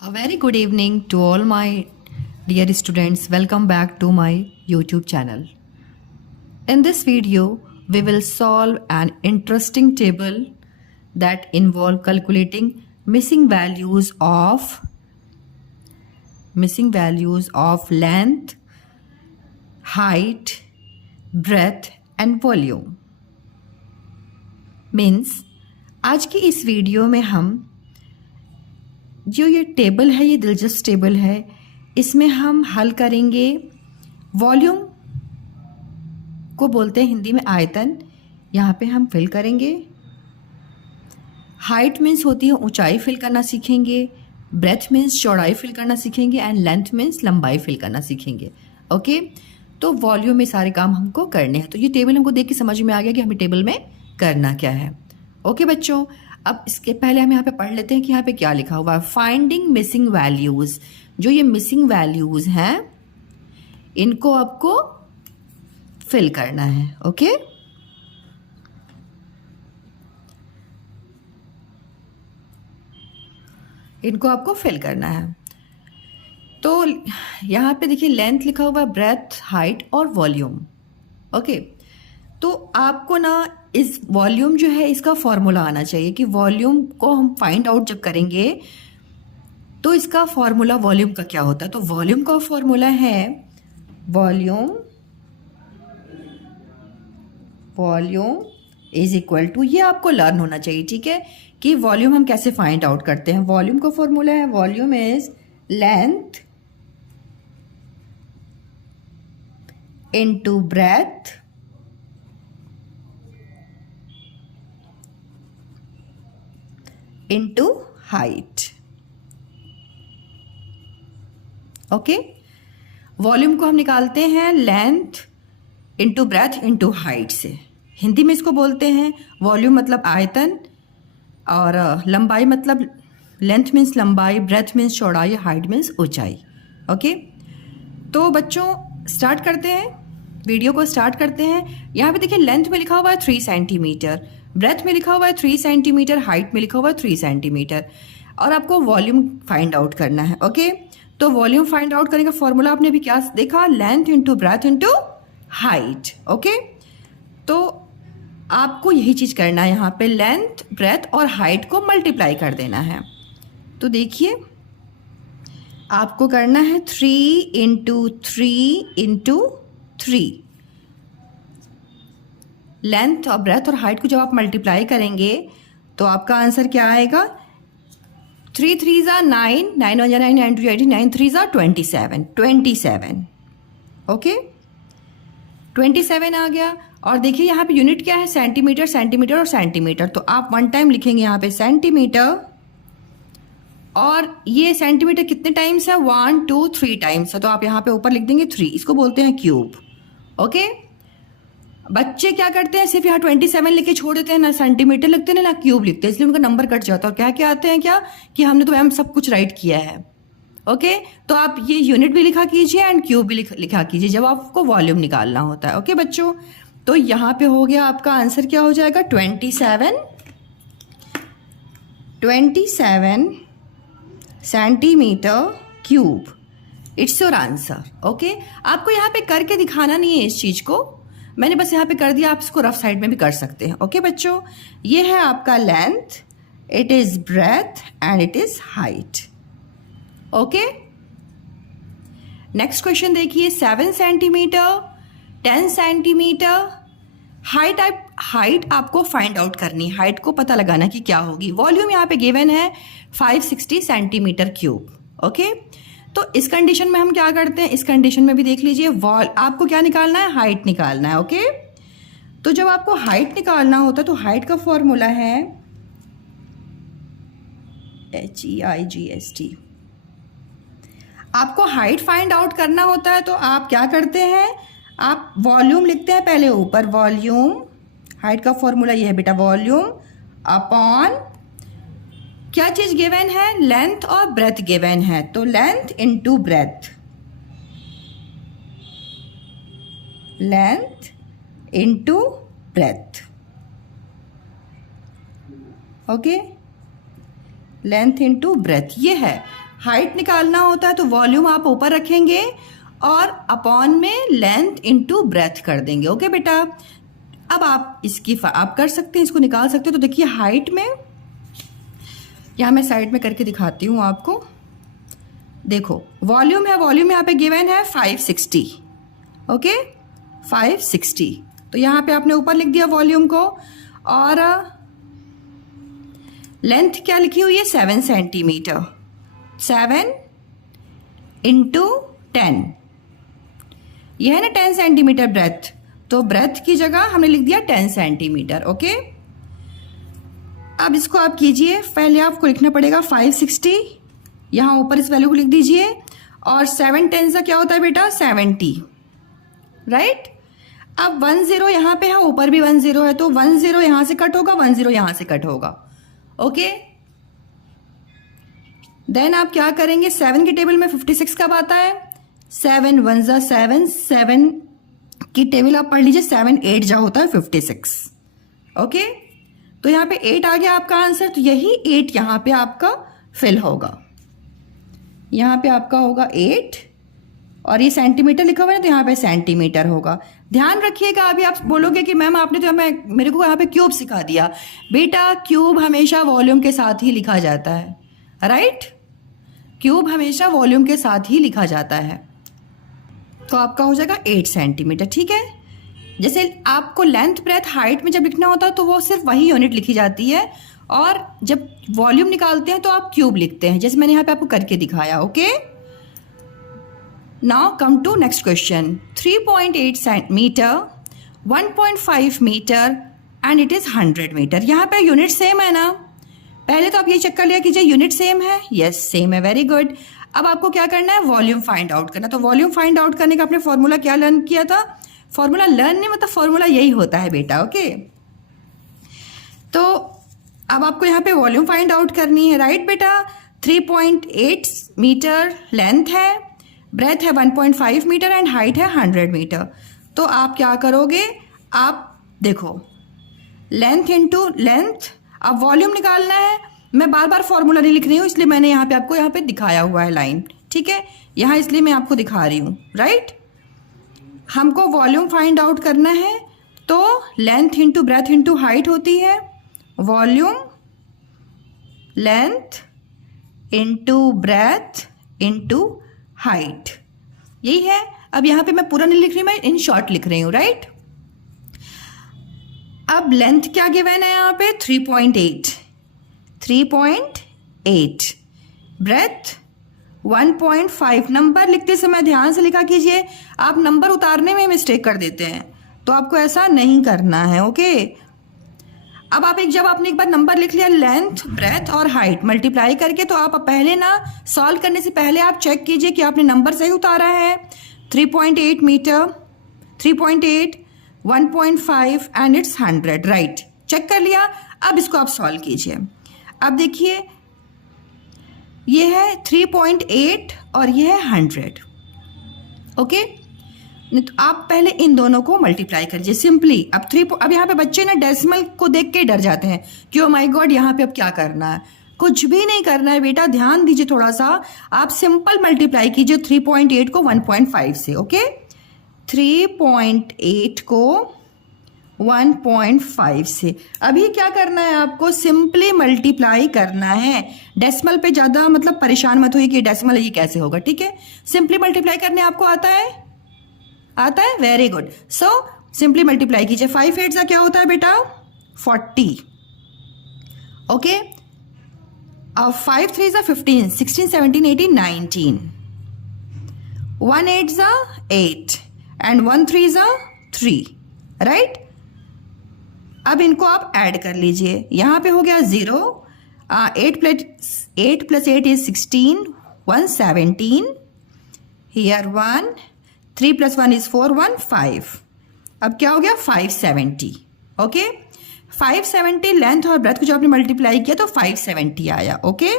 A very good evening to all my dear students. Welcome back to my YouTube channel. In this video, we will solve an interesting table that involve calculating missing values of length, height, breadth and volume. Means आज की इस video में हम जो ये table है, ये दिलचस्प टेबल है, इसमें हम हल करेंगे वॉल्यूम को बोलते हैं हिंदी में आयतन, यहाँ पे हम फिल करेंगे। हाइट मीन्स होती है ऊंचाई फिल करना सीखेंगे, ब्रेथ मीन्स चौड़ाई फिल करना सीखेंगे एंड लेंथ मीन्स लंबाई फिल करना सीखेंगे। ओके, तो वॉल्यूम में सारे काम हमको करने हैं। तो ये टेबल हमको देख के समझ में आ गया कि हमें टेबल में करना क्या है। ओके बच्चों, अब इसके पहले हम यहाँ पे पढ़ लेते हैं कि यहाँ पे क्या लिखा हुआ है। फाइंडिंग मिसिंग वैल्यूज, जो ये मिसिंग वैल्यूज हैं इनको आपको फिल करना है। ओके, इनको आपको फिल करना है। तो यहाँ पे देखिए लेंथ लिखा हुआ है, ब्रेथ, हाइट और वॉल्यूम। ओके, तो आपको ना इस वॉल्यूम जो है इसका फॉर्मूला आना चाहिए कि वॉल्यूम को हम फाइंड आउट जब करेंगे तो इसका फॉर्मूला वॉल्यूम का क्या होता है। तो वॉल्यूम का फॉर्मूला है वॉल्यूम इज इक्वल टू, ये आपको लर्न होना चाहिए, ठीक है, कि वॉल्यूम हम कैसे फाइंड आउट करते हैं। वॉल्यूम का फॉर्मूला है volume is length into breadth into height. Okay, volume को हम निकालते हैं length into breadth into height से। हिंदी में इसको बोलते हैं वॉल्यूम मतलब आयतन, और लंबाई मतलब लेंथ मीन्स लंबाई, ब्रेथ मीन्स चौड़ाई, हाइट मीन्स ऊंचाई। ओके, तो बच्चों स्टार्ट करते हैं, वीडियो को स्टार्ट करते हैं। यहाँ पे देखिए लेंथ में लिखा हुआ है 3 सेंटीमीटर, ब्रेथ में लिखा हुआ है 3 सेंटीमीटर, हाइट में लिखा हुआ है 3 सेंटीमीटर, और आपको वॉल्यूम फाइंड आउट करना है। ओके, तो वॉल्यूम फाइंड आउट करने का फॉर्मूला आपने भी क्या देखा, length into breadth into height. Okay, तो आपको यही चीज करना है, यहाँ पे लेंथ, ब्रेथ और हाइट को मल्टीप्लाई कर देना है। तो देखिए आपको करना है 3 इंटू 3 इंटू 3। लेंथ और ब्रेथ और हाइट को जब आप मल्टीप्लाई करेंगे तो आपका आंसर क्या आएगा, 3 3 ज़ा 9, 9 1 ज़ा 9, 9 2 ज़ा 18, 9 3 ज़ा 27। ओके, 27 आ गया। और देखिए यहाँ पे यूनिट क्या है, सेंटीमीटर, सेंटीमीटर और सेंटीमीटर। तो आप वन टाइम लिखेंगे यहाँ पे सेंटीमीटर, और ये सेंटीमीटर कितने टाइम्स है, 1 2 3 टाइम्स है, तो आप यहाँ पे ऊपर लिख देंगे 3। इसको बोलते हैं क्यूब। ओके, बच्चे क्या करते हैं, सिर्फ यहाँ 27 लिख के छोड़ देते हैं, ना सेंटीमीटर लिखते हैं ना क्यूब लिखते हैं, इसलिए उनका नंबर कट जाता है। और क्या क्या आते हैं क्या कि हमने तो मैम सब कुछ राइट किया है। ओके, तो आप ये यूनिट भी लिखा कीजिए एंड क्यूब भी लिखा कीजिए जब आपको वॉल्यूम निकालना होता है। ओके बच्चों, तो यहाँ पे हो गया आपका आंसर क्या हो जाएगा, 27 centimetre cube. It's your answer. Okay, आपको यहाँ पे करके दिखाना नहीं है इस चीज को, मैंने बस यहाँ पे कर दिया, आप इसको रफ साइड में भी कर सकते हैं। ओके बच्चों, ये है आपका length, it is breadth and it is height. Okay, next question देखिए, 7 सेंटीमीटर, 10 सेंटीमीटर। हाइट आपको फाइंड आउट करनी है, हाइट को पता लगाना कि क्या होगी। वॉल्यूम यहाँ पे गिवन है 560 सेंटीमीटर क्यूब। ओके, तो इस कंडीशन में हम क्या करते हैं, इस कंडीशन में भी देख लीजिए, आपको क्या निकालना है, हाइट निकालना है। ओके, तो जब आपको हाइट निकालना होता है तो हाइट का फॉर्मूला है HEIGST। आपको हाइट फाइंड आउट करना होता है तो आप क्या करते हैं, आप वॉल्यूम लिखते हैं पहले ऊपर, वॉल्यूम, हाइट का फॉर्मूला ये है बेटा, वॉल्यूम अपॉन क्या चीज गिवन है, लेंथ और ब्रेथ गिवन है, तो length into breath, length into breath. Okay, length into breath, ये है हाइट निकालना होता है तो वॉल्यूम आप ऊपर रखेंगे और अपॉन में लेंथ इनटू ब्रेथ कर देंगे। ओके बेटा, अब आप इसकी आप कर सकते हैं, इसको निकाल सकते हो। तो देखिए हाइट में, यहाँ मैं साइड में करके दिखाती हूँ आपको। देखो वॉल्यूम है, वॉल्यूम यहाँ पे गिवन है 560। ओके 560, तो यहाँ पे आपने ऊपर लिख दिया वॉल्यूम को। और लेंथ क्या लिखी हुई है 7 सेंटीमीटर, 7 इंटू 10, यह है ना 10 सेंटीमीटर ब्रेथ, तो ब्रेथ की जगह हमने लिख दिया 10 सेंटीमीटर। ओके, अब इसको आप कीजिए, पहले आपको लिखना पड़ेगा 560, यहाँ ऊपर इस वैल्यू को लिख दीजिए, और 7 10 का क्या होता है बेटा 70, राइट। अब 10 यहाँ पे है, ऊपर भी 10 है, तो 10 यहाँ से कट होगा, 10 यहाँ से कट होगा। ओके, देन आप क्या करेंगे, 7 की टेबल में 56 कब आता है, 7 1 जा 7, 7 की टेबल आप पढ़ लीजिए, 7 8 जा होता है 56। ओके, तो यहाँ पे 8 आ गया आपका आंसर, तो यही 8 यहाँ पे आपका फिल होगा, यहाँ पे आपका होगा 8, और ये सेंटीमीटर लिखा हुआ है तो यहाँ पे सेंटीमीटर होगा। ध्यान रखिएगा, अभी आप बोलोगे कि मैम आपने तो मेरे को यहाँ पे क्यूब सिखा दिया। बेटा क्यूब हमेशा वॉल्यूम के साथ ही लिखा जाता है, राइट, क्यूब हमेशा वॉल्यूम के साथ ही लिखा जाता है। तो आपका हो जाएगा 8 सेंटीमीटर। ठीक है, जैसे आपको लेंथ ब्रेथ हाइट में जब लिखना होता है तो वो सिर्फ वही यूनिट लिखी जाती है, और जब वॉल्यूम निकालते हैं तो आप क्यूब लिखते हैं, जैसे मैंने यहाँ पे आपको करके दिखाया। Okay, now come to next question. 3.8 metre, 1.5 metre and it is 100 metre. यहाँ पे यूनिट सेम है ना, पहले तो आप ये चेक कर लिया कीजिए यूनिट सेम है, यस सेम है, वेरी गुड। अब आपको क्या करना है, वॉल्यूम फाइंड आउट करना। तो वॉल्यूम फाइंड आउट करने का आपने फॉर्मूला क्या लर्न किया था, फॉर्मूला लर्न नहीं मतलब फॉर्मूला यही होता है बेटा। ओके, तो अब आपको यहाँ पे वॉल्यूम फाइंड आउट करनी है, राइट बेटा। 3.8 मीटर लेंथ है, ब्रेथ है 1.5 मीटर एंड हाइट है 100 मीटर। तो आप क्या करोगे, आप देखो लेंथ इंटू लेंथ, अब वॉल्यूम निकालना है। मैं बार बार फॉर्मूला नहीं लिख रही हूँ, इसलिए मैंने यहाँ पे आपको यहाँ पे दिखाया हुआ है लाइन, ठीक है, यहाँ इसलिए मैं आपको दिखा रही हूँ, राइट। हमको वॉल्यूम फाइंड आउट करना है, तो length into breadth into height होती है, volume length into breadth into height, यही है। अब यहाँ पे मैं पूरा नहीं लिख रही, मैं इन शॉर्ट लिख रही हूँ, राइट। अब लेंथ क्या गिवन है यहाँ पे 3.8, ब्रेथ 1.5। नंबर लिखते समय ध्यान से लिखा कीजिए, आप नंबर उतारने में मिस्टेक कर देते हैं, तो आपको ऐसा नहीं करना है। ओके, अब आप जब आपने एक बार नंबर लिख लिया लेंथ ब्रेथ और हाइट मल्टीप्लाई करके, तो आप पहले ना सॉल्व करने से पहले आप चेक कीजिए कि आपने नंबर सही उतारा है। 3.8 metre, 3.8, 1.5 and it's 100, right, check कर लिया। अब इसको आप सॉल्व कीजिए। अब देखिए ये है 3.8 और ये है 100। ओके, नहीं तो आप पहले इन दोनों को मल्टीप्लाई करिए सिंपली। अब यहाँ पे बच्चे ना डेसिमल को देख के डर जाते हैं कि ओ माय गॉड यहाँ पे अब क्या करना है। कुछ भी नहीं करना है बेटा, ध्यान दीजिए थोड़ा सा। आप सिंपल मल्टीप्लाई कीजिए 3.8 को 1.5 से। ओके, 3.8 को 1.5 से। अभी क्या करना है, आपको सिंपली मल्टीप्लाई करना है। डेसिमल पे ज़्यादा मतलब परेशान मत होइए कि डेसिमल ये कैसे होगा, ठीक है। सिंपली मल्टीप्लाई करने आपको आता है, आता है, very good. So simply multiply कीजिए। 5 8 का क्या होता है बेटा 40। ओके, अब 5 3 15, 16 17 18 19, 1 8 8 एंड 1 3 3, राइट। अब इनको आप ऐड कर लीजिए। यहाँ पे हो गया 0, 8 plus 8 is 16, 1 17, here 1, 3 plus 1 is 4, 1 5। अब क्या हो गया 570। ओके, 570 लेंथ और ब्रेथ को जो आपने मल्टीप्लाई किया तो 570 आया। ओके,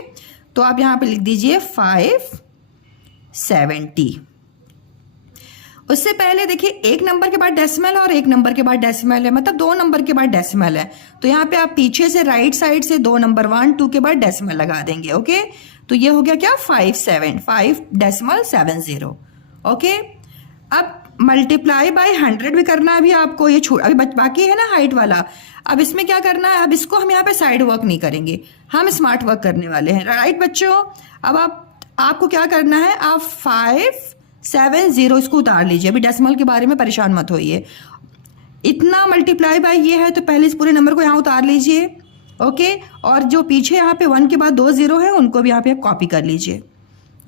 तो आप यहाँ पे लिख दीजिए 570। उससे पहले देखिए एक नंबर के बाद डेसिमल और एक नंबर के बाद डेसिमल है, मतलब 2 नंबर के बाद डेसिमल है। तो यहाँ पे आप पीछे से राइट साइड से 2 नंबर 1 2 के बाद डेसिमल लगा देंगे। ओके, तो ये हो गया क्या 5.70। ओके, अब मल्टीप्लाई बाय 100 भी करना है अभी आपको, ये अभी बाकी है ना हाइट वाला। अब इसमें क्या करना है, अब इसको हम यहाँ पे साइड वर्क नहीं करेंगे, हम स्मार्ट वर्क करने वाले हैं, राइट बच्चों। अब आपको क्या करना है, आप 570 इसको उतार लीजिए, अभी डेसिमल के बारे में परेशान मत होइए। इतना मल्टीप्लाई बाय ये है तो पहले इस पूरे नंबर को यहाँ उतार लीजिए, ओके। और जो पीछे यहाँ पे 1 के बाद 2 0 है उनको भी यहाँ पे कॉपी कर लीजिए,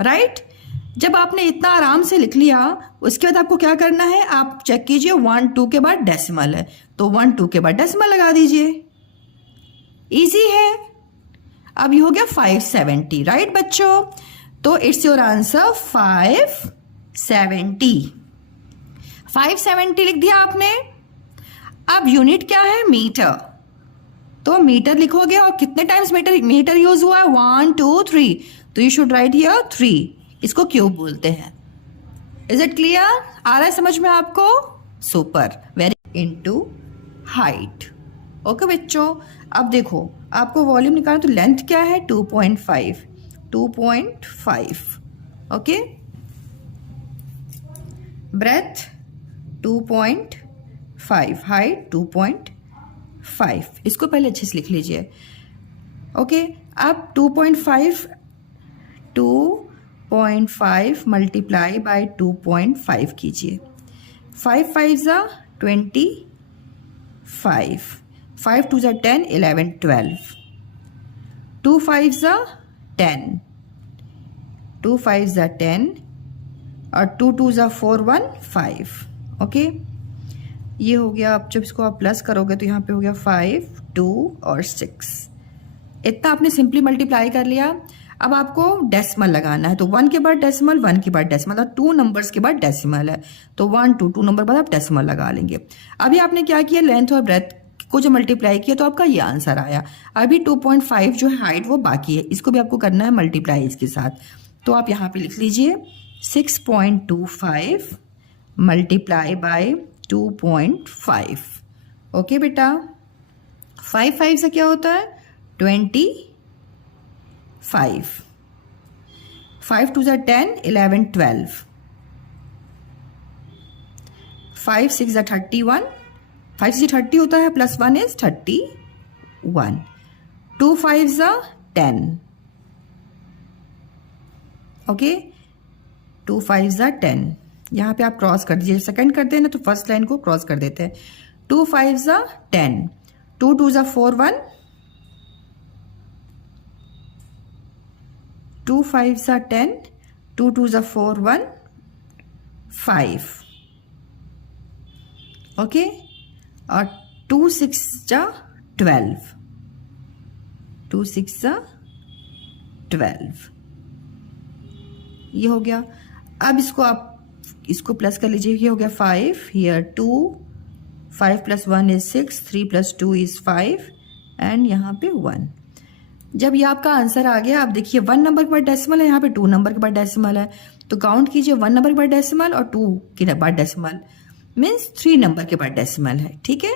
राइट। जब आपने इतना आराम से लिख लिया, उसके बाद आपको क्या करना है, आप चेक कीजिए 1 2 के बाद डेसिमल है, तो 1 2 के बाद डेसिमल लगा दीजिए, इजी है। अब ये हो गया 570, राइट बच्चों। तो इट्स योर आंसर 570। 570 लिख दिया आपने। अब यूनिट क्या है, मीटर, तो मीटर लिखोगे और कितने टाइम्स मीटर यूज हुआ है, 1 2 3, तो यू शुड राइट हियर 3, इसको क्यूब बोलते हैं। इज इट क्लियर, आ रहा है समझ में आपको, super, very. Into height, okay बच्चों। अब देखो आपको वॉल्यूम निकालना, तो लेंथ क्या है 2.5, ओके, ब्रेथ 2.5, हाइट 2.5, इसको पहले अच्छे से लिख लीजिए, ओके। अब 2.5 मल्टीप्लाई बाय 2.5 कीजिए, 5 5 ज़ा 25, 5 2 ज़ा 10, 11 12, 2 5 ज़ा 10, 2 5 ज़ा 10 और 2 2 ज़ा 4 1 5, ओके। ये हो गया। अब जब इसको आप प्लस करोगे तो यहाँ पे हो गया 5 2 और 6, इतना आपने सिंपली मल्टीप्लाई कर लिया। अब आपको डेसिमल लगाना है, तो 1 के बाद डेसिमल, 1 के बाद डेसिमल, और 2 नंबर्स के बाद डेसिमल है, तो 1 2 2 नंबर बाद आप डेसिमल लगा लेंगे। अभी आपने क्या किया, लेंथ और ब्रेथ को जो मल्टीप्लाई किया तो आपका ये आंसर आया। अभी 2.5 जो है हाइट वो बाकी है, इसको भी आपको करना है मल्टीप्लाई इसके साथ, तो आप यहाँ पे लिख लीजिए 6.25 मल्टीप्लाई बाय 2.5, ओके बेटा। 5 5 से क्या होता है 25, 5 2 ज़ा 10, 11 12, 5 6 ज़ा 31, 5 से 30 होता है, प्लस 1 इज 31, 2 5 ज़ा 10, ओके, 2 5 ज़ा 10, यहाँ पे आप क्रॉस कर दीजिए, सेकंड करते हैं ना तो फर्स्ट लाइन को क्रॉस कर देते हैं, 2 5 ज़ा 10, 2 2 ज़ा 4 1, 2 5 ज़ा 10, 2 2 ज़ा 4 1 5, ओके, और 2 6 ज़ा 12, 2 6 ज़ा 12, ये हो गया। अब इसको आप इसको प्लस कर लीजिए, ये हो गया 5, हियर 2, 5 + 1 इज 6, 3 + 2 इज 5, एंड यहाँ पे 1। जब ये आपका आंसर आ गया, आप देखिए 1 नंबर के बाद डेसिमल है, यहाँ पे 2 नंबर के बाद डेसिमल है, तो काउंट कीजिए 1 नंबर के बाद डेसिमल और 2 के बाद डेसिमल, मीन्स 3 नंबर के बाद डेसिमल है, ठीक है।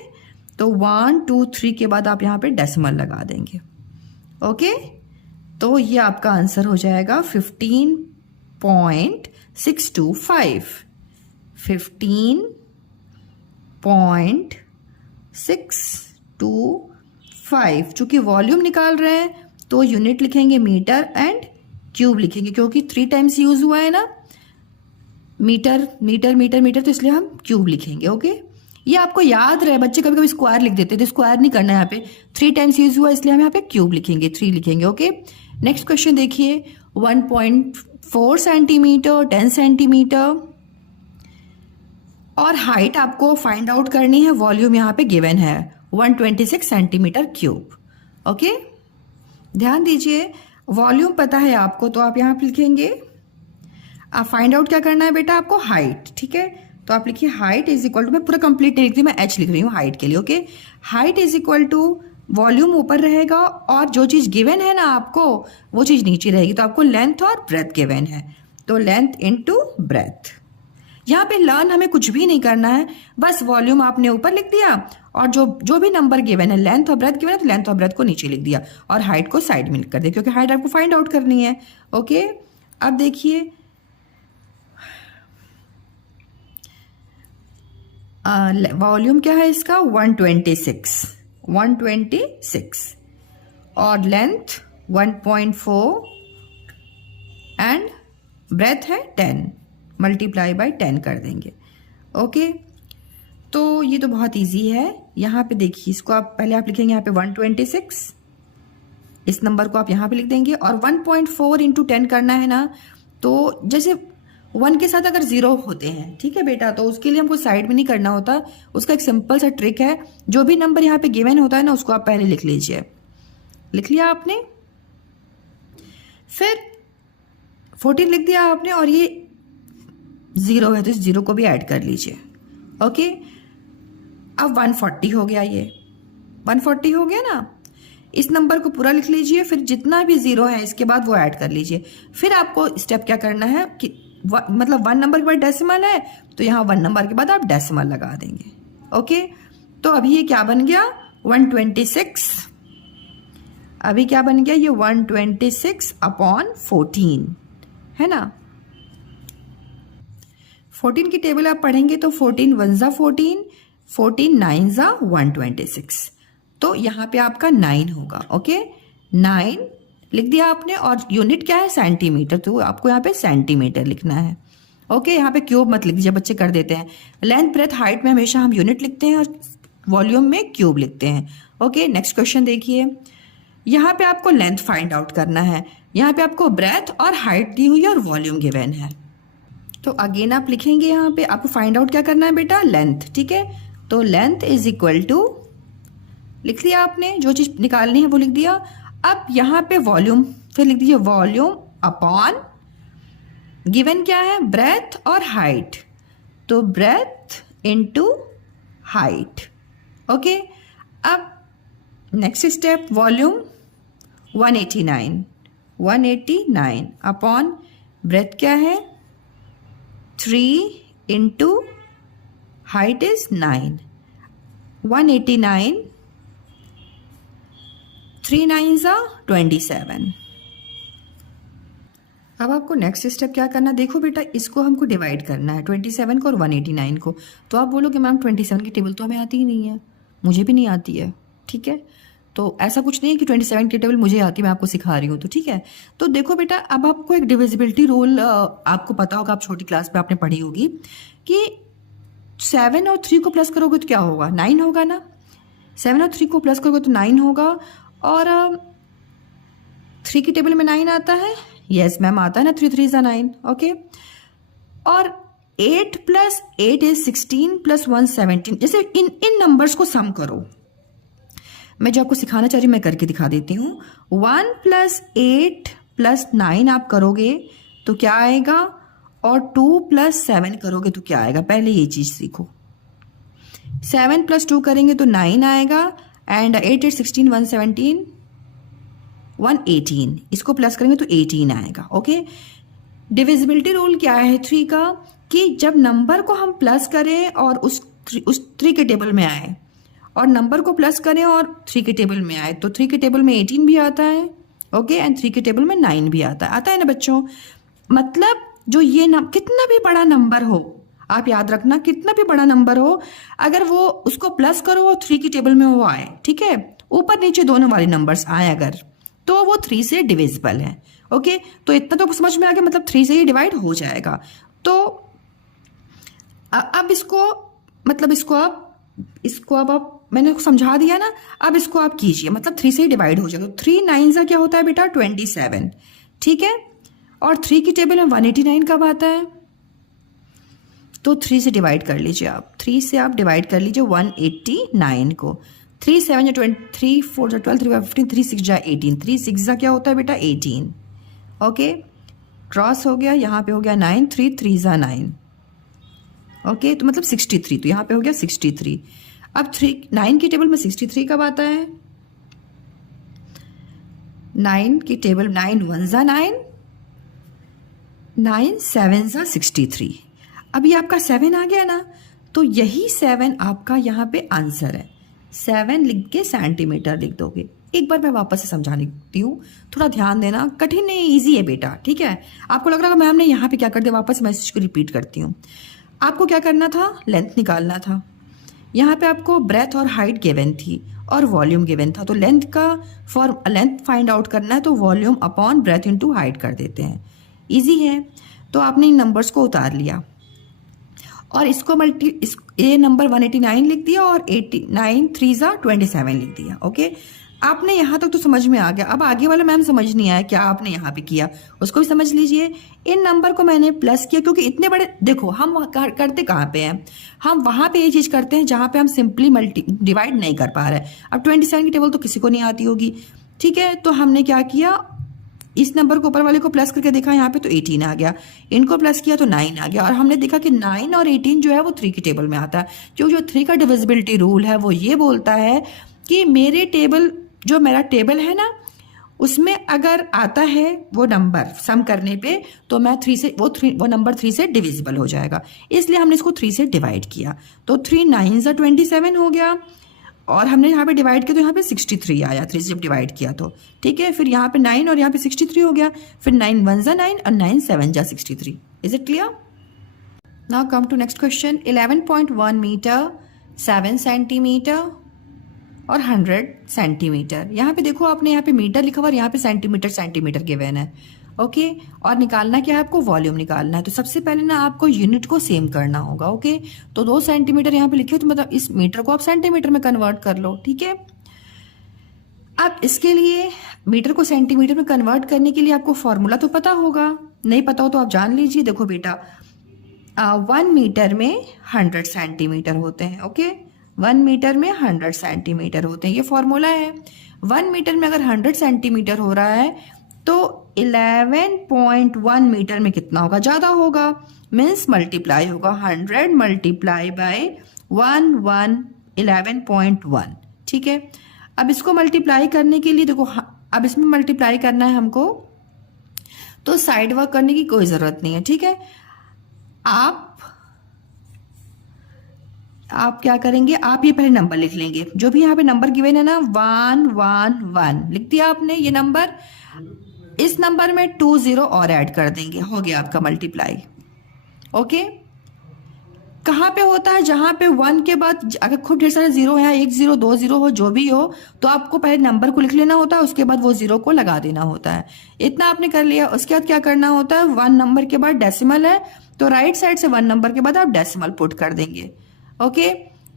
तो 1 2 3 के बाद आप यहाँ पे डेसिमल लगा देंगे, ओके। तो ये आपका आंसर हो जाएगा 15.625, 15.625। चूंकि वॉल्यूम निकाल रहे हैं तो यूनिट लिखेंगे मीटर एंड क्यूब लिखेंगे, क्योंकि 3 टाइम्स यूज हुआ है ना, मीटर मीटर मीटर मीटर, तो इसलिए हम क्यूब लिखेंगे, ओके। ये आपको याद रहे, बच्चे कभी कभी स्क्वायर लिख देते थे, स्क्वायर नहीं करना है, यहाँ पे 3 टाइम्स यूज हुआ इसलिए हम यहाँ पे क्यूब लिखेंगे, 3 लिखेंगे, ओके। नेक्स्ट क्वेश्चन देखिए, 1.4 सेंटीमीटर, 10 सेंटीमीटर और हाइट आपको फाइंड आउट करनी है, वॉल्यूम यहाँ पे गिवन है 126 सेंटीमीटर क्यूब, ओके। ध्यान दीजिए, वॉल्यूम पता है आपको तो आप यहाँ पे लिखेंगे, आप फाइंड आउट क्या करना है बेटा आपको, हाइट, ठीक है। तो आप लिखिए हाइट इज इक्वल टू, मैं पूरा कंप्लीट नहीं लिख रही, मैं एच लिख रही हूँ हाइट के लिए, okay. Height is equal to volume ऊपर रहेगा और जो चीज़ गिवन है ना आपको वो चीज़ नीचे रहेगी, तो आपको लेंथ और ब्रेथ गिवन है, तो लेंथ इनटू ब्रेथ। यहाँ पे लर्न हमें कुछ भी नहीं करना है, बस वॉल्यूम आपने ऊपर लिख दिया और जो भी नंबर गिवन है, लेंथ और ब्रेथ गिवन है तो लेंथ और ब्रेथ को नीचे लिख दिया और हाइट को साइड में लिख कर दिया, क्योंकि हाइट आपको फाइंड आउट करनी है। ओके, अब देखिए वॉल्यूम क्या है इसका 126 और लेंथ 1.4 एंड ब्रेथ है 10, मल्टीप्लाई बाय 10 कर देंगे। ओके, तो ये तो बहुत इजी है। यहाँ पे देखिए, इसको आप पहले आप लिखेंगे यहाँ पे 126, इस नंबर को आप यहाँ पे लिख देंगे और 1.4 इंटू 10 करना है ना, तो जैसे 1 के साथ अगर 0 होते हैं, ठीक है बेटा, तो उसके लिए हमको साइड में नहीं करना होता। उसका एक सिंपल सा ट्रिक है, जो भी नंबर यहाँ पे गिवन होता है ना उसको आप पहले लिख लीजिए। लिख लिया आपने, फिर 14 लिख दिया आपने और ये 0 है तो इस 0 को भी ऐड कर लीजिए। ओके, अब 140 हो गया, ये 140 हो गया ना, इस नंबर को पूरा लिख लीजिए, फिर जितना भी 0 है इसके बाद वो ऐड कर लीजिए। फिर आपको स्टेप क्या करना है कि मतलब 1 नंबर के बाद डेसिमल है तो यहाँ 1 नंबर के बाद आप डेसिमल लगा देंगे। ओके, तो अभी ये क्या बन गया 126, अभी क्या बन गया ये 126 अपॉन 14 है ना। 14 की टेबल आप पढ़ेंगे तो 14 1 जा 14, 14 9 जा 126, तो यहाँ पे आपका 9 होगा। ओके, 9 लिख दिया आपने और यूनिट क्या है सेंटीमीटर, तो आपको यहाँ पे सेंटीमीटर लिखना है। ओके, यहाँ पे क्यूब मत लिख दीजिए, बच्चे कर देते हैं। लेंथ ब्रेथ हाइट में हमेशा हम यूनिट लिखते हैं और वॉल्यूम में क्यूब लिखते हैं। ओके, नेक्स्ट क्वेश्चन देखिए, यहाँ पे आपको लेंथ फाइंड आउट करना है, यहाँ पे आपको ब्रेथ और हाइट दी हुई है और वॉल्यूम गिवन है। तो अगेन आप लिखेंगे, यहाँ पे आपको फाइंड आउट क्या करना है बेटा, लेंथ। ठीक है, तो लेंथ इज इक्वल टू, लिख दिया आपने, जो चीज निकालनी है वो लिख दिया। अब यहाँ पे वॉल्यूम, फिर लिख दीजिए वॉल्यूम अपॉन गिवन क्या है ब्रेथ और हाइट, तो ब्रेथ इनटू हाइट। ओके, अब next step volume 189 upon breadth क्या है 3 इंटू हाइट इज 9, 189 3 9 जा 27। अब आपको नेक्स्ट स्टेप क्या करना, देखो बेटा इसको हमको डिवाइड करना है 27 को और 189 को। तो आप बोलोगे मैम 27 की टेबल तो हमें आती ही नहीं है, मुझे भी नहीं आती है। ठीक है, तो ऐसा कुछ नहीं है कि 27 की टेबल मुझे आती है, मैं आपको सिखा रही हूँ। तो ठीक है, तो देखो बेटा अब आपको एक डिविजिबिलिटी रूल आपको पता होगा, आप छोटी क्लास में आपने पढ़ी होगी कि 7 और 3 को प्लस करोगे तो क्या होगा 9 होगा ना। 7 और 3 को प्लस करोगे तो 9 होगा और 3 की टेबल में 9 आता है, यस मैम आता है ना, 3 3 9। ओके, और 8 + 8 इज 16 + 1 17। जैसे इन नंबर्स को सम करो, मैं जो आपको सिखाना चाह रही हूँ मैं करके दिखा देती हूँ। 1 + 8 + 9 आप करोगे तो क्या आएगा, और 2 + 7 करोगे तो क्या आएगा, पहले ये चीज सीखो। 7 + 2 करेंगे तो 9 आएगा एंड 8 8 16 1 17 118, इसको प्लस करेंगे तो 18 आएगा। ओके, डिविजिबिलिटी रूल क्या है 3 का, कि जब नंबर को हम प्लस करें और उस 3 के टेबल में आए और नंबर को प्लस करें और 3 के टेबल में आए, तो 3 के टेबल में 18 भी आता है। ओके, एंड 3 के टेबल में 9 भी आता है ना बच्चों। मतलब जो ये कितना भी बड़ा नंबर हो, आप याद रखना कितना भी बड़ा नंबर हो, अगर वो उसको प्लस करो और 3 की टेबल में वो आए, ठीक है, ऊपर नीचे दोनों वाले नंबर्स आए अगर, तो वो 3 से डिविजिबल है। ओके, तो इतना तो समझ में आ गया, मतलब 3 से ही डिवाइड हो जाएगा। तो अब इसको मतलब इसको अब आप मैंने समझा दिया ना, अब इसको आप कीजिए, मतलब 3 से ही डिवाइड हो जाएगा। 3 9 का क्या होता है बेटा 27, ठीक है, और 3 की टेबल में 189 कब आता है, तो 3 से डिवाइड कर लीजिए आप, 3 से आप डिवाइड कर लीजिए 189 को। 3 7 जा 20, 3 4 जा 12, 3 5 15, 3 6 जा 18, 3 6 जा क्या होता है बेटा 18। ओके, क्रॉस हो गया, यहाँ पे हो गया 9, 3 3 जा 9। ओके, तो मतलब 63, तो यहाँ पे हो गया 63। अब 9 की टेबल में 63 कब आता है, 9 की टेबल 9 1 जा 9, 9 7 जा 63। अब ये आपका 7 आ गया ना, तो यही 7 आपका यहाँ पे आंसर है। 7 लिख के सेंटीमीटर लिख दोगे। एक बार मैं वापस से समझा देती हूँ, थोड़ा ध्यान देना, कठिन नहीं, ईजी है बेटा, ठीक है। आपको लग रहा है मैम ने यहाँ पे क्या कर दिया, वापस मैसेज को रिपीट करती हूँ। आपको क्या करना था, लेंथ निकालना था। यहाँ पे आपको ब्रेथ और हाइट गिवन थी और वॉल्यूम गिवन था, तो लेंथ का लेंथ फाइंड आउट करना है तो volume upon breadth into height कर देते हैं, इजी है। तो आपने इन नंबर्स को उतार लिया और इसको ये नंबर 189 लिख दिया और 89 3 27 लिख दिया। ओके, आपने यहाँ तक तो समझ में आ गया। अब आगे वाला मैम समझ नहीं आया क्या आपने यहाँ पे किया, उसको भी समझ लीजिए। इन नंबर को मैंने प्लस किया क्योंकि इतने बड़े, देखो हम करते कहाँ पे हैं, हम वहाँ पे ये चीज़ करते हैं जहाँ पे हम सिंपली डिवाइड नहीं कर पा रहे। अब 27 की टेबल तो किसी को नहीं आती होगी, ठीक है। तो हमने क्या किया, इस नंबर को ऊपर वाले को प्लस करके देखा, यहाँ पे तो 18 आ गया, इनको प्लस किया तो 9 आ गया, और हमने देखा कि 9 और 18 जो है वो 3 की टेबल में आता है। क्योंकि जो 3 का डिविजिबिलिटी रूल है वो ये बोलता है कि मेरे टेबल, जो मेरा टेबल है ना, उसमें अगर आता है वो नंबर सम करने पे, तो मैं 3 से वो नंबर 3 से डिविजिबल हो जाएगा, इसलिए हमने इसको 3 से डिवाइड किया। तो 3 9 27 हो गया, और हमने यहाँ पे डिवाइड किया तो यहाँ पे 63 आया, 3 से जब डिवाइड किया तो, ठीक है। फिर यहाँ पे 9 और यहाँ पे 63 हो गया, फिर 9 1 9 और 9 7 63। Is it clear? Now come to next question. 11.1 metre, 7 centimetre और 100 सेंटीमीटर। यहाँ पे देखो, आपने यहाँ पे मीटर लिखा हुआ और यहाँ पे सेंटीमीटर गिवन है। ओके, और निकालना क्या है आपको, वॉल्यूम निकालना है। तो सबसे पहले ना आपको यूनिट को सेम करना होगा। ओके, तो 2 सेंटीमीटर यहाँ पे लिखे हो तो मतलब इस मीटर को आप सेंटीमीटर में कन्वर्ट कर लो, ठीक है। अब इसके लिए मीटर को सेंटीमीटर में कन्वर्ट करने के लिए आपको फॉर्मूला तो पता होगा, नहीं पता हो तो आप जान लीजिए। देखो बेटा, 1 मीटर में 100 सेंटीमीटर होते हैं। ओके, 1 मीटर में 100 सेंटीमीटर होते हैं, ये फॉर्मूला है। 1 मीटर में अगर 100 सेंटीमीटर हो रहा है तो 11.1 मीटर में कितना होगा, ज़्यादा होगा, मीन्स मल्टीप्लाई होगा 100 मल्टीप्लाई बाय 11.1, ठीक है। अब इसको मल्टीप्लाई करने के लिए देखो, अब इसमें मल्टीप्लाई करना है हमको, तो साइड वर्क करने की कोई ज़रूरत नहीं है, ठीक है। आप क्या करेंगे, आप ये पहले नंबर लिख लेंगे, जो भी यहाँ पे नंबर गिवन है ना, 111 लिख दिया आपने ये नंबर। इस नंबर में 2 0 और ऐड कर देंगे, हो गया आपका मल्टीप्लाई। ओके, कहाँ पे होता है, जहां पे 1 के बाद अगर खूब ढेर सारे 0 है, 1 0 2 0 हो, जो भी हो, तो आपको पहले नंबर को लिख लेना होता है, उसके बाद वो 0 को लगा देना होता है। इतना आपने कर लिया। उसके बाद क्या करना होता है, 1 नंबर के बाद डेसिमल है, तो राइट साइड से 1 नंबर के बाद आप डेसिमल पुट कर देंगे। ओके,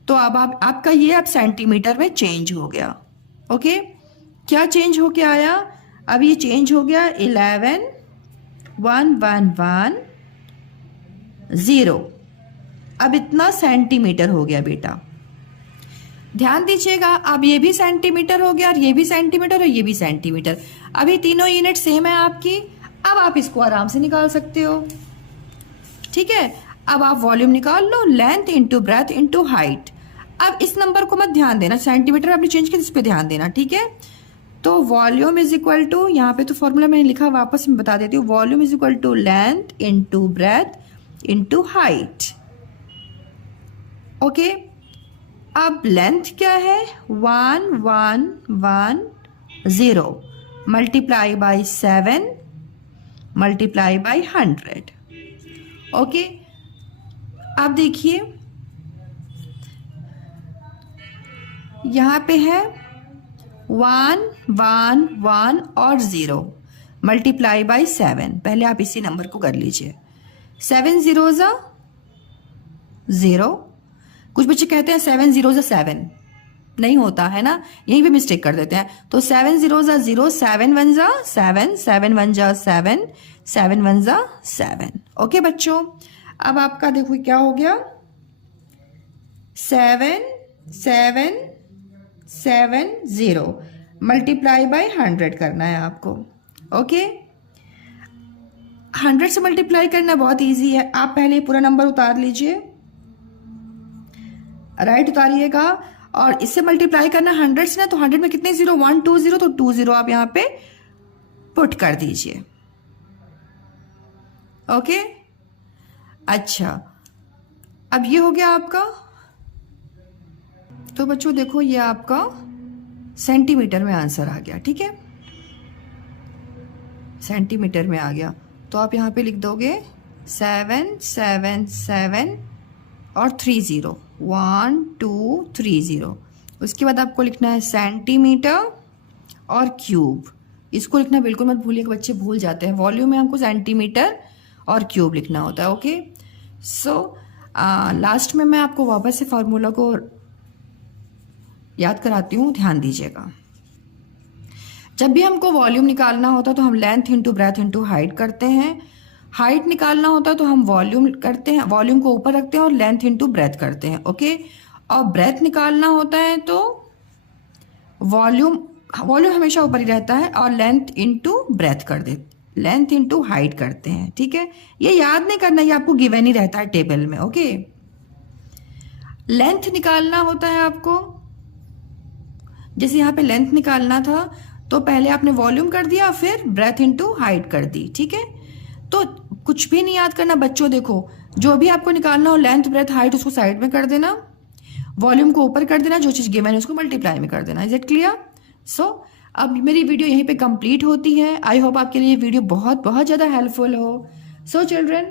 तो अब आपका ये अब सेंटीमीटर में चेंज हो गया। ओके, क्या चेंज हो के आया, अब ये चेंज हो गया 11.111.0। अब इतना सेंटीमीटर हो गया बेटा, ध्यान दीजिएगा। अब ये भी सेंटीमीटर हो गया और ये भी सेंटीमीटर और ये भी सेंटीमीटर। अभी तीनों यूनिट सेम है आपकी। अब आप इसको आराम से निकाल सकते हो, ठीक है। अब आप वॉल्यूम निकाल लो, length into breadth into height. अब इस नंबर को मत ध्यान देना, सेंटीमीटर आपने चेंज किया, इस पे ध्यान देना, ठीक है। तो वॉल्यूम इज इक्वल टू, यहाँ पे तो फॉर्मूला मैंने लिखा, वापस मैं बता देती हूँ। Volume is equal to length into breadth into height. Okay, अब लेंथ क्या है, 1110 मल्टीप्लाई बाई 7 मल्टीप्लाई बाई 100। ओके, अब देखिए यहाँ पे है 1 1 1 और 0 मल्टीप्लाई बाई 7। पहले आप इसी नंबर को कर लीजिए। 7 0 0। कुछ बच्चे कहते हैं 7 0 7, नहीं होता है ना, यहीं पे मिस्टेक कर देते हैं। तो 7 0 0, 7 1 7, 7 1 7, 7 1 7। ओके बच्चों, अब आपका देखो क्या हो गया, 7 7 7 0 मल्टीप्लाई बाय 100 करना है आपको। ओके, 100 से मल्टीप्लाई करना बहुत इजी है। आप पहले पूरा नंबर उतार लीजिए, राइट उतारिएगा, और इससे मल्टीप्लाई करना 100 से ना, तो 100 में कितने 0, 1 2 0, तो 2 0 आप यहाँ पे पुट कर दीजिए। ओके, अच्छा, अब ये हो गया आपका। तो बच्चों देखो ये आपका सेंटीमीटर में आंसर आ गया, ठीक है, सेंटीमीटर में आ गया। तो आप यहाँ पे लिख दोगे 777 और 30, 1 2 30। उसके बाद आपको लिखना है सेंटीमीटर और क्यूब। इसको लिखना बिल्कुल मत भूलिएगा, बच्चे भूल जाते हैं। वॉल्यूम में हमको सेंटीमीटर और क्यूब लिखना होता है। ओके, सो लास्ट में मैं आपको वापस से फार्मूला को याद कराती हूँ, ध्यान दीजिएगा। जब भी हमको वॉल्यूम निकालना होता है तो हम length into breadth into height करते हैं। हाइट निकालना होता है तो हम वॉल्यूम करते हैं, वॉल्यूम को ऊपर रखते हैं और लेंथ इंटू ब्रेथ करते हैं। ओके, और ब्रेथ निकालना होता है तो वॉल्यूम हमेशा ऊपर ही रहता है और लेंथ इंटू ब्रेथ कर दे, लेंथ इंटू हाइट करते हैं। ठीक है, ये याद नहीं करना, ये आपको गिवन ही रहता है टेबल में। ओके, लेंथ निकालना होता है आपको, जैसे यहाँ पे लेंथ निकालना था तो पहले आपने वॉल्यूम कर दिया, फिर ब्रेथ इंटू हाइट कर दी। ठीक है, तो कुछ भी नहीं याद करना बच्चों। देखो, जो भी आपको निकालना हो लेंथ ब्रेथ हाइट उसको साइड में कर देना, वॉल्यूम को ऊपर कर देना, जो चीज गिवन है उसको मल्टीप्लाई में कर देना। Is it clear? सो अब मेरी वीडियो यहीं पे कंप्लीट होती है। आई होप आपके लिए ये वीडियो बहुत बहुत ज़्यादा हेल्पफुल हो। So children,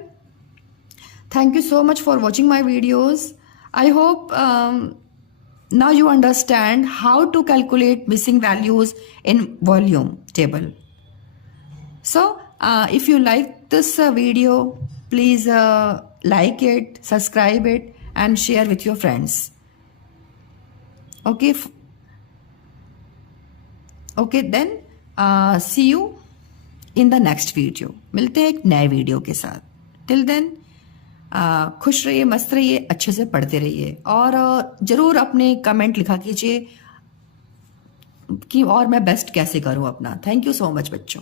thank you so much for watching my videos. I hope now you understand how to calculate missing values in volume table. So if you like this video, please like it, subscribe it and share with your friends. Okay, okay then see you in the next video. मिलते हैं एक नए video के साथ। Till then खुश रहिए, मस्त रहिए, अच्छे से पढ़ते रहिए और ज़रूर अपने कमेंट लिखा कीजिए कि और मैं बेस्ट कैसे करूं अपना। थैंक यू सो मच बच्चों।